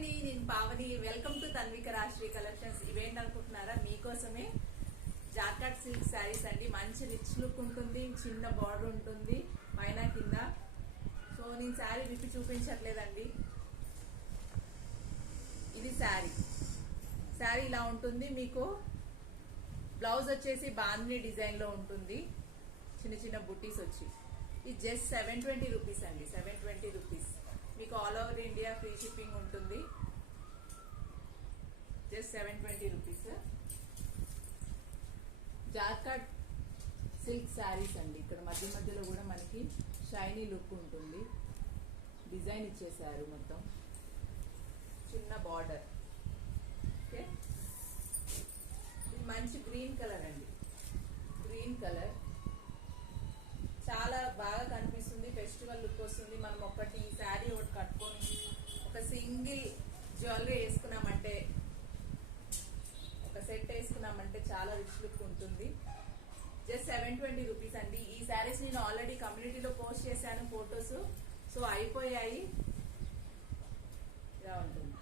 అండి, నేను Pavani. Welcome to Tanvika Rashree collections. ఇవేంటి అనుకుంటున్నారా, మీకోసమే జార్కాట్ సిల్క్ శారీస్ అండి. మంచి రిచ్ లుక్ ఉంటుంది, చిన్న బార్డర్ ఉంటుంది పైన కింద. సో నేను శారీ విప్పి చూపించట్లేదండి. ఇది శారీ ఇలా ఉంటుంది. మీకు బ్లౌజ్ వచ్చేసి బాందిని డిజైన్ లో ఉంటుంది, చిన్న చిన్న బుట్టీస్ వచ్చి. ఇది జస్ట్ 720 రూపీస్ అండి. 720 రూపీస్. మీకు all over India free shipping ఉంటుంది. Just 720 rupees. జార్కాట్ సిల్క్ శారీస్ అండి. ఇక్కడ మధ్య మధ్యలో కూడా మనకి షైనీ లుక్ ఉంటుంది. డిజైన్ ఇచ్చేసారు మొత్తం, చిన్న బార్డర్. ఓకే, ఇది మంచి గ్రీన్ కలర్ అండి. గ్రీన్ కలర్ చాలా బాగా కనిపిస్తుంది, ఫెస్టివల్ లుక్ వస్తుంది. మనం ఈ శారీ ఒకటి కట్టుకొని ఒక సింగిల్ జ్యువెలరీ వేసుకున్నామంటే, ఒక సెట్ వేసుకున్నామంటే చాలా రిచ్ లుక్ ఉంటుంది. జస్ట్ 720 రూపీస్ అండి. ఈ శారీస్ నేను ఆల్రెడీ కమ్యూనిటీలో పోస్ట్ చేశాను ఫొటోస్. సో అయిపోయాయి. ఇలా ఉంటుంది.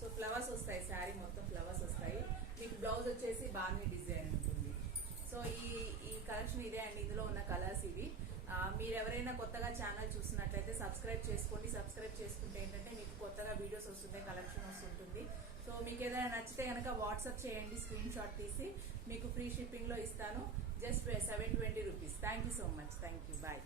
సో ఫ్లవర్స్ వస్తాయి, శారీ మొత్తం ఫ్లవర్స్ వస్తాయి. మీకు బ్లౌజ్ వచ్చేసి బాందిని డిజైన్ ఉంటుంది. సో ఈ కలెక్షన్ ఇదే అండి. ఇందులో ఉన్న కలర్స్ ఇవి. మీరు ఎవరైనా కొత్తగా ఛానల్ చూసినట్లయితే సబ్స్క్రైబ్ చేసుకోండి. సబ్స్క్రైబ్ చేసుకుంటే ఏంటంటే మీకు కొత్తగా వీడియోస్ వస్తుంటాయి, కలెక్షన్ వస్తుంటుంది. సో మీకు ఏదైనా నచ్చితే కనుక వాట్సాప్ చేయండి, స్క్రీన్ షాట్ తీసి మీకు ఫ్రీ షిప్పింగ్ లో ఇస్తాను. Just 720 rupees. Thank you so much. Thank you. Bye.